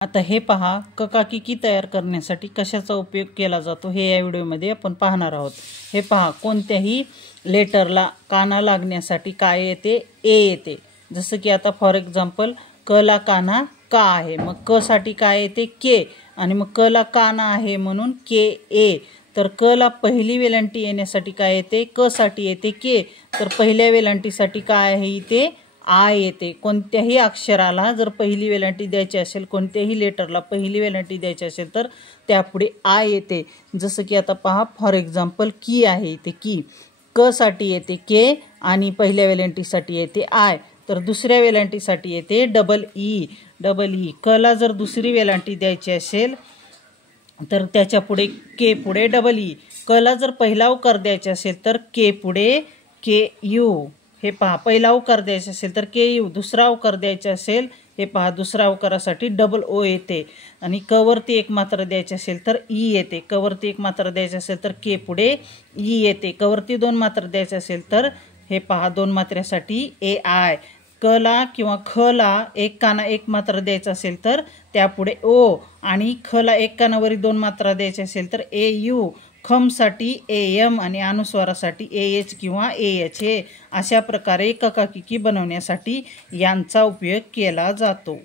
आता हे पहा ककाकिकी तयार करण्यासाठी कशाचा उपयोग केला जातो हे या व्हिडिओमध्ये आपण पाहणार आहोत। हे पहा कोणत्याही लेटरला काना लागण्यासाठी काय येते ए येते। जसं की आता फॉर एक्झाम्पल क ला काना का आहे, मग क साठी काय येते के, आणि मग क ला काना आहे म्हणून के ए। तर क ला पहिली वेलांटी येण्यासाठी काय येते क साठी येते के, तर पहिल्या वेलांटीसाठी काय आहे इथे आ येते। कोणत्याही अक्षराला जर पहिली वेलांटी द्यायची असेल, कोणत्याही लेटरला पहिली वेलांटी द्यायची असेल तर त्यापुढे आ येते। जसं की आता पहा फॉर एक्झाम्पल की आहे इथे की, क साठी येते के आणि पहिल्या वेलांटीसाठी येते आय, तर दुसऱ्या वेलांटीसाठी येते डबल ई। क ला जर दुसरी वेलांटी द्यायची असेल तर त्याच्या पुढे के पुढे डबल ई। क ला जर पहिला उकार द्यायचा असेल तर के पुढे के यू। हे पहा पहिला उकार द्यायचा असेल तर के यू, दुसरा उकार द्यायचा असेल हे पहा दुसरा उकारासाठी डबल ओ येते, आणि क वरती एक मात्रा द्यायची असेल तर ई येते। क वरती एक मात्रा द्यायची असेल तर के पुढे ई येते। क वरती दोन मात्रा द्यायचे असेल तर हे पहा दोन मात्र्यासाठी ए आय। क ला किंवा ख ला एक काना एक मात्रा द्यायचा असेल तर त्यापुढे ओ, आणि ख ला एक कानावरी दोन मात्रा द्यायची असेल तर ए यू। खमसाठी ए एम आणि अनुस्वारासाठी ए एच किंवा ए एच। हे अशा प्रकारे ककाकिकी बनवण्यासाठी यांचा उपयोग केला जातो।